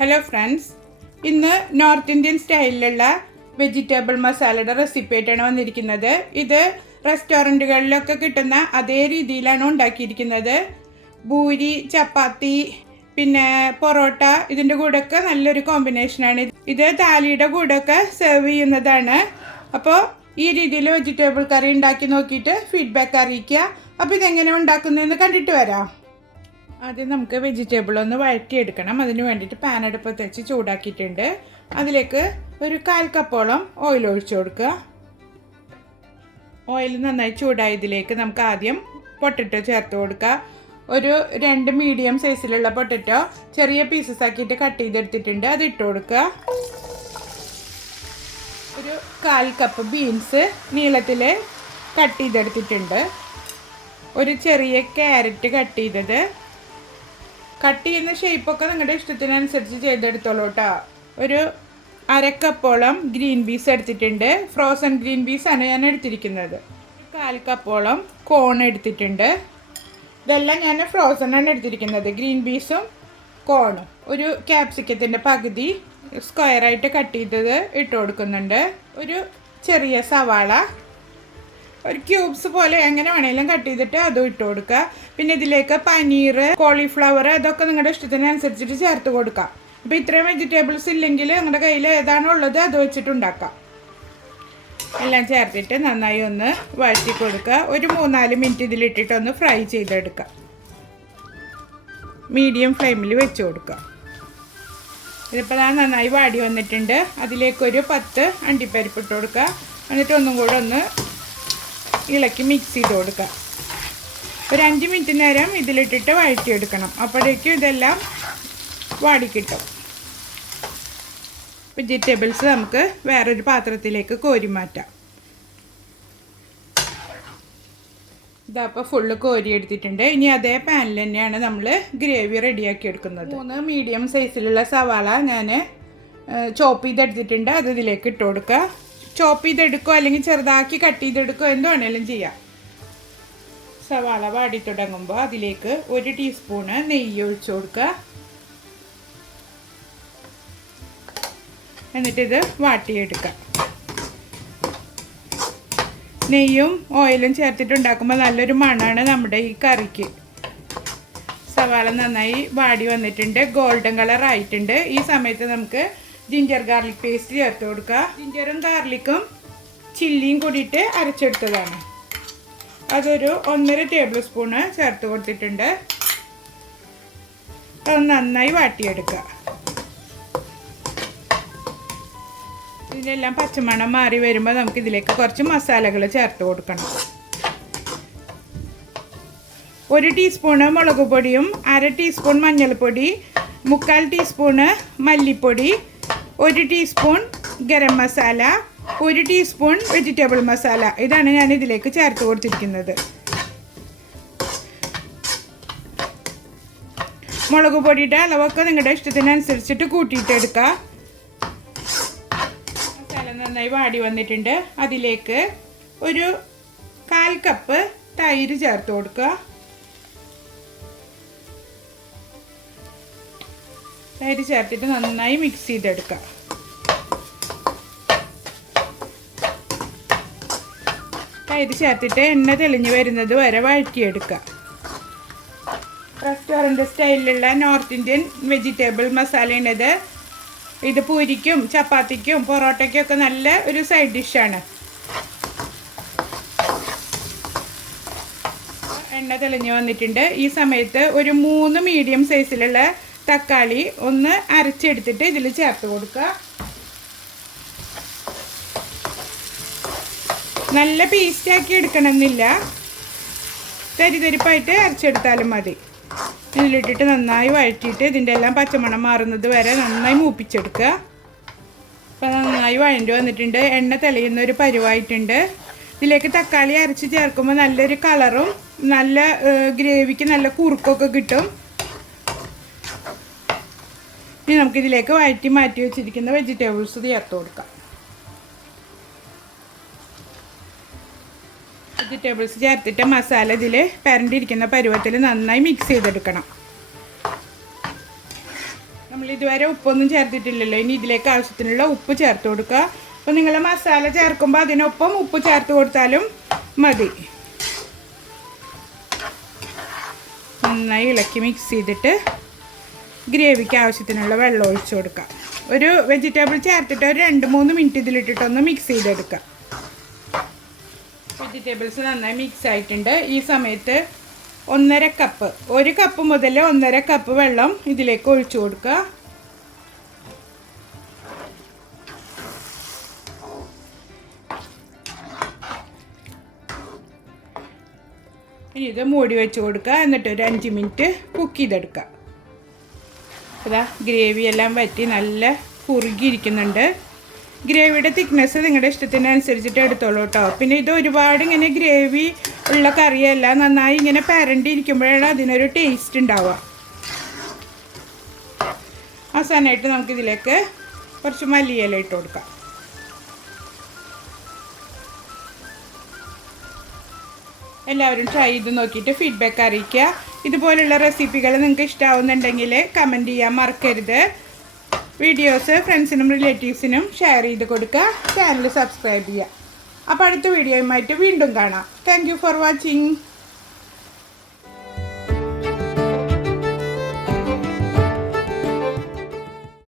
Hello friends, ഇന്ന് north Indian സ്റ്റൈലിലുള്ള vegetable മസാലയുടെ recipe ആയിട്ടാണ് വന്നിരിക്കുന്നത്. ഇത് റെസ്റ്റോറൻറ്റുകളിലൊക്കെ കിട്ടുന്ന അതേ രീതിയിലാണ് ഉണ്ടാക്കിയിരിക്കുന്നത്. പൂരി, ചപ്പാത്തി, പിന്നെ പൊറോട്ട ഇതിൻ്റെ കൂടെയൊക്കെ നല്ലൊരു കോമ്പിനേഷനാണ്. ഇത് താലിയുടെ കൂടെയൊക്കെ സെർവ് ചെയ്യുന്നതാണ്. അപ്പോൾ ഈ രീതിയിൽ വെജിറ്റബിൾ കറി ഉണ്ടാക്കി നോക്കിയിട്ട് ഫീഡ്ബാക്ക് അറിയിക്കുക. അപ്പോൾ ഇതെങ്ങനെ ഉണ്ടാക്കുന്നതെന്ന് കണ്ടിട്ട് വരാം. ആദ്യം നമുക്ക് വെജിറ്റബിൾ ഒന്ന് വഴറ്റിയെടുക്കണം. അതിന് വേണ്ടിയിട്ട് പാൻ അടുപ്പത്ത് വെച്ച് ചൂടാക്കിയിട്ടുണ്ട്. അതിലേക്ക് ഒരു 1/4 കപ്പോളം ഓയിൽ ഒഴിച്ചു കൊടുക്കുക. ഓയിൽ നന്നായി ചൂടായതിലേക്ക് നമുക്ക് ആദ്യം പൊട്ടറ്റോ ചേർത്ത് കൊടുക്കുക. ഒരു 2 മീഡിയം സൈസിലുള്ള പൊട്ടറ്റോ ചെറിയ പീസസ് ആക്കിയിട്ട് കട്ട് ചെയ്തെടുത്തിട്ടുണ്ട്. അത് ഇട്ട് കൊടുക്കുക. ഒരു 1/4 കപ്പ് ബീൻസ് നീളത്തിൽ കട്ട് ചെയ്തെടുത്തിട്ടുണ്ട്. ഒരു ചെറിയ ക്യാരറ്റ് കട്ട് ചെയ്തത്. കട്ട് ചെയ്യുന്ന ഷേപ്പൊക്കെ നിങ്ങളുടെ ഇഷ്ടത്തിനനുസരിച്ച് ചെയ്തെടുത്തോളൂ കേട്ടോ. ഒരു 1/2 കപ്പോളം ഗ്രീൻ പീസ് എടുത്തിട്ടുണ്ട്. ഫ്രോസൺ ഗ്രീൻ പീസാണ് ഞാൻ എടുത്തിരിക്കുന്നത്. 1/4 കപ്പോളം കോൺ എടുത്തിട്ടുണ്ട്. ഇതെല്ലാം ഞാൻ ഫ്രോസൺ ആണ് എടുത്തിരിക്കുന്നത്, ഗ്രീൻ പീസും കോണും. ഒരു ക്യാപ്സിക്കത്തിൻ്റെ പകുതി സ്ക്വയറായിട്ട് കട്ട് ചെയ്തത് ഇട്ട് കൊടുക്കുന്നുണ്ട്. ഒരു ചെറിയ സവാള ഒരു ക്യൂബ്സ് പോലെ എങ്ങനെ വേണമെങ്കിലും കട്ട് ചെയ്തിട്ട് അതും ഇട്ട് കൊടുക്കുക. പിന്നെ ഇതിലേക്ക് പനീർ, കോളിഫ്ലവർ അതൊക്കെ നിങ്ങളുടെ ഇഷ്ടത്തിനനുസരിച്ചിട്ട് ചേർത്ത് കൊടുക്കാം. അപ്പോൾ ഇത്രയും വെജിറ്റബിൾസ് ഇല്ലെങ്കിൽ നിങ്ങളുടെ കയ്യിൽ ഏതാണോ ഉള്ളത് അത് വെച്ചിട്ട് ഉണ്ടാക്കാം. എല്ലാം ചേർത്തിട്ട് നന്നായി ഒന്ന് വഴറ്റി കൊടുക്കുക. ഒരു 3-4 മിനിറ്റ് ഇതിലിട്ടിട്ടൊന്ന് ഫ്രൈ ചെയ്തെടുക്കുക. മീഡിയം ഫ്ലെയിമിൽ വെച്ച് കൊടുക്കുക. ഇതിപ്പോൾ നന്നായി വാടി വന്നിട്ടുണ്ട്. അതിലേക്കൊരു 10 അണ്ടിപ്പരിപ്പ് ഇട്ട് കൊടുക്കുക. എന്നിട്ട് ഒന്നും കൂടെ ഒന്ന് ഇളക്കി മിക്സ് ചെയ്ത് കൊടുക്കുക. ഒരു 5 മിനിറ്റ് നേരം ഇതിലിട്ടിട്ട് വഴറ്റിയെടുക്കണം. അപ്പോഴേക്കും ഇതെല്ലാം വാടിക്കിട്ടും. വെജിറ്റബിൾസ് നമുക്ക് വേറൊരു പാത്രത്തിലേക്ക് കോരി മാറ്റാം. ഇതപ്പോൾ ഫുള്ള് കോരി എടുത്തിട്ടുണ്ട്. ഇനി അതേ പാനിൽ തന്നെയാണ് നമ്മൾ ഗ്രേവി റെഡിയാക്കി എടുക്കുന്നത്. 3 മീഡിയം സൈസിലുള്ള സവാള ഞാൻ ചോപ്പ് ചെയ്തെടുത്തിട്ടുണ്ട്. അത് ഇതിലേക്ക് ഇട്ട് കൊടുക്കുക. ചോപ്പ് ചെയ്തെടുക്കുക അല്ലെങ്കിൽ ചെറുതാക്കി കട്ട് ചെയ്തെടുക്കുക, എന്ത് വേണമെങ്കിലും ചെയ്യാം. സവാള വാടി തുടങ്ങുമ്പോൾ അതിലേക്ക് 1 ടീസ്പൂണ് നെയ്യ് ഒഴിച്ചു കൊടുക്കുക. എന്നിട്ടിത് വാട്ടിയെടുക്കുക. നെയ്യും ഓയിലും ചേർത്തിട്ടുണ്ടാക്കുമ്പോൾ നല്ലൊരു മണമാണ് നമ്മുടെ ഈ കറിക്ക്. സവാള നന്നായി വാടി വന്നിട്ടുണ്ട്, ഗോൾഡൻ കളർ ആയിട്ടുണ്ട്. ഈ സമയത്ത് നമുക്ക് ജിഞ്ചർ ഗാർലിക് പേസ്റ്റ് ചേർത്ത് കൊടുക്കുക. ജിഞ്ചറും ഗാർലിക്കും ചില്ലിയും കൂടിയിട്ട് അരച്ചെടുത്തതാണ്. അതൊരു 1.5 ടേബിൾ സ്പൂണ് ചേർത്ത് കൊടുത്തിട്ടുണ്ട്. അത് നന്നായി വാട്ടിയെടുക്കുക. ഇതിലെല്ലാം പച്ചമണം മാറി വരുമ്പോൾ നമുക്ക് ഇതിലേക്ക് കുറച്ച് മസാലകൾ ചേർത്ത് കൊടുക്കണം. 1 ടീസ്പൂണ് മുളക് പൊടിയും 1/2 ടീസ്പൂൺ മഞ്ഞൾപ്പൊടി, 3/4 ടീസ്പൂണ് മല്ലിപ്പൊടി, 1 teaspoon garam masala, 1 teaspoon vegetable masala. ഇതാണ് ഞാൻ ഇതിലേക്ക് ചേർത്ത് കൊടുത്തിരിക്കുന്നത്. മുളക് പൊടിയുടെ അളവൊക്കെ നിങ്ങളുടെ ഇഷ്ടത്തിനനുസരിച്ചിട്ട് കൂട്ടിയിട്ട് എടുക്കുക. മസാല നന്നായി വാടി വന്നിട്ടുണ്ട്. അതിലേക്ക് ഒരു 1/4 കപ്പ് തൈര് ചേർത്ത് കൊടുക്കുക. തൈര് ചേർത്തിട്ട് നന്നായി മിക്സ് ചെയ്തെടുക്കുക. തൈര് ചേർത്തിട്ട് എണ്ണ തെളിഞ്ഞ് വരുന്നത് വരെ വഴറ്റിയെടുക്കുക. റെസ്റ്റോറൻറ്റ് സ്റ്റൈലിലുള്ള നോർത്ത് ഇന്ത്യൻ വെജിറ്റബിൾ മസാലയാണിത്. ഇത് പൂരിക്കും ചപ്പാത്തിക്കും പൊറോട്ടയ്ക്കും ഒക്കെ നല്ല ഒരു സൈഡ് ഡിഷാണ്. എണ്ണ തെളിഞ്ഞ് വന്നിട്ടുണ്ട്. ഈ സമയത്ത് ഒരു 3 മീഡിയം സൈസിലുള്ള തക്കാളി ഒന്ന് അരച്ചെടുത്തിട്ട് ഇതിൽ ചേർത്ത് കൊടുക്കുക. നല്ല പേസ്റ്റാക്കി എടുക്കണമെന്നില്ല, തരിതരിപ്പായിട്ട് അരച്ചെടുത്താലും മതി. ഇതിലിട്ടിട്ട് നന്നായി വഴറ്റിയിട്ട് ഇതിൻ്റെ എല്ലാം പച്ചമണം മാറുന്നത് വരെ നന്നായി മൂപ്പിച്ചെടുക്കുക. അപ്പോൾ നന്നായി വഴണ്ടി വന്നിട്ടുണ്ട്. എണ്ണ തെളിയുന്ന ഒരു പരുവായിട്ടുണ്ട്. ഇതിലേക്ക് തക്കാളി അരച്ച് ചേർക്കുമ്പോൾ നല്ലൊരു കളറും നല്ല ഗ്രേവിക്ക് നല്ല കുറുക്കൊക്കെ കിട്ടും. ഇനി നമുക്കിതിലേക്ക് വഴറ്റി മാറ്റി വെച്ചിരിക്കുന്ന വെജിറ്റബിൾസ് ചേർത്ത് കൊടുക്കാം. വെജിറ്റബിൾസ് ചേർത്തിട്ട് മസാല ഇതിൽ പരണ്ടിരിക്കുന്ന പരുവത്തിൽ നന്നായി മിക്സ് ചെയ്തെടുക്കണം. നമ്മൾ ഇതുവരെ ഉപ്പൊന്നും ചേർത്തിട്ടില്ലല്ലോ. ഇനി ഇതിലേക്ക് ആവശ്യത്തിനുള്ള ഉപ്പ് ചേർത്ത് കൊടുക്കുക. അപ്പോൾ നിങ്ങൾ മസാല ചേർക്കുമ്പോൾ അതിനൊപ്പം ഉപ്പ് ചേർത്ത് കൊടുത്താലും മതി. നന്നായി ഇളക്കി മിക്സ് ചെയ്തിട്ട് ഗ്രേവിക്ക് ആവശ്യത്തിനുള്ള വെള്ളം ഒഴിച്ചു കൊടുക്കുക. ഒരു വെജിറ്റബിൾ ചേർത്തിട്ട് ഒരു 2-3 മിനിറ്റ് ഇതിലിട്ടിട്ടൊന്ന് മിക്സ് ചെയ്തെടുക്കുക. വെജിറ്റബിൾസ് നന്നായി മിക്സ് ആയിട്ടുണ്ട്. ഈ സമയത്ത് 1 കപ്പ് മുതൽ 1.5 കപ്പ് വെള്ളം ഇതിലേക്ക് ഒഴിച്ചു കൊടുക്കുക. ഇനി ഇത് മൂടി വെച്ച് കൊടുക്കുക. എന്നിട്ട് ഒരു 5 മിനിറ്റ് കുക്ക് ചെയ്തെടുക്കുക. അതാ ഗ്രേവി എല്ലാം വറ്റി നല്ല കുറുകിയിരിക്കുന്നുണ്ട്. ഗ്രേവിയുടെ തിക്നെസ് നിങ്ങളുടെ ഇഷ്ടത്തിനനുസരിച്ചിട്ട് എടുത്തോളൂ കേട്ടോ. പിന്നെ ഇത് ഒരുപാട് ഇങ്ങനെ ഗ്രേവി ഉള്ള കറിയല്ല, നന്നായി ഇങ്ങനെ പരണ്ടിരിക്കുമ്പോഴാണ് അതിനൊരു ടേസ്റ്റ് ഉണ്ടാവുക. അവസാനമായിട്ട് നമുക്കിതിലേക്ക് കുറച്ച് മല്ലിയില ഇട്ട് കൊടുക്കാം. എല്ലാവരും ട്രൈ ചെയ്ത് നോക്കിയിട്ട് ഫീഡ്ബാക്ക് അറിയിക്കുക. ഇതുപോലുള്ള റെസിപ്പികൾ നിങ്ങൾക്ക് ഇഷ്ടമാവുന്നുണ്ടെങ്കിൽ കമൻറ്റ് ചെയ്യാൻ മറക്കരുത്. വീഡിയോസ് ഫ്രണ്ട്സിനും റിലേറ്റീവ്സിനും ഷെയർ ചെയ്ത് കൊടുക്കുക. ചാനൽ സബ്സ്ക്രൈബ് ചെയ്യുക. അപ്പോൾ അടുത്ത വീഡിയോയുമായിട്ട് വീണ്ടും കാണാം. Thank you for watching.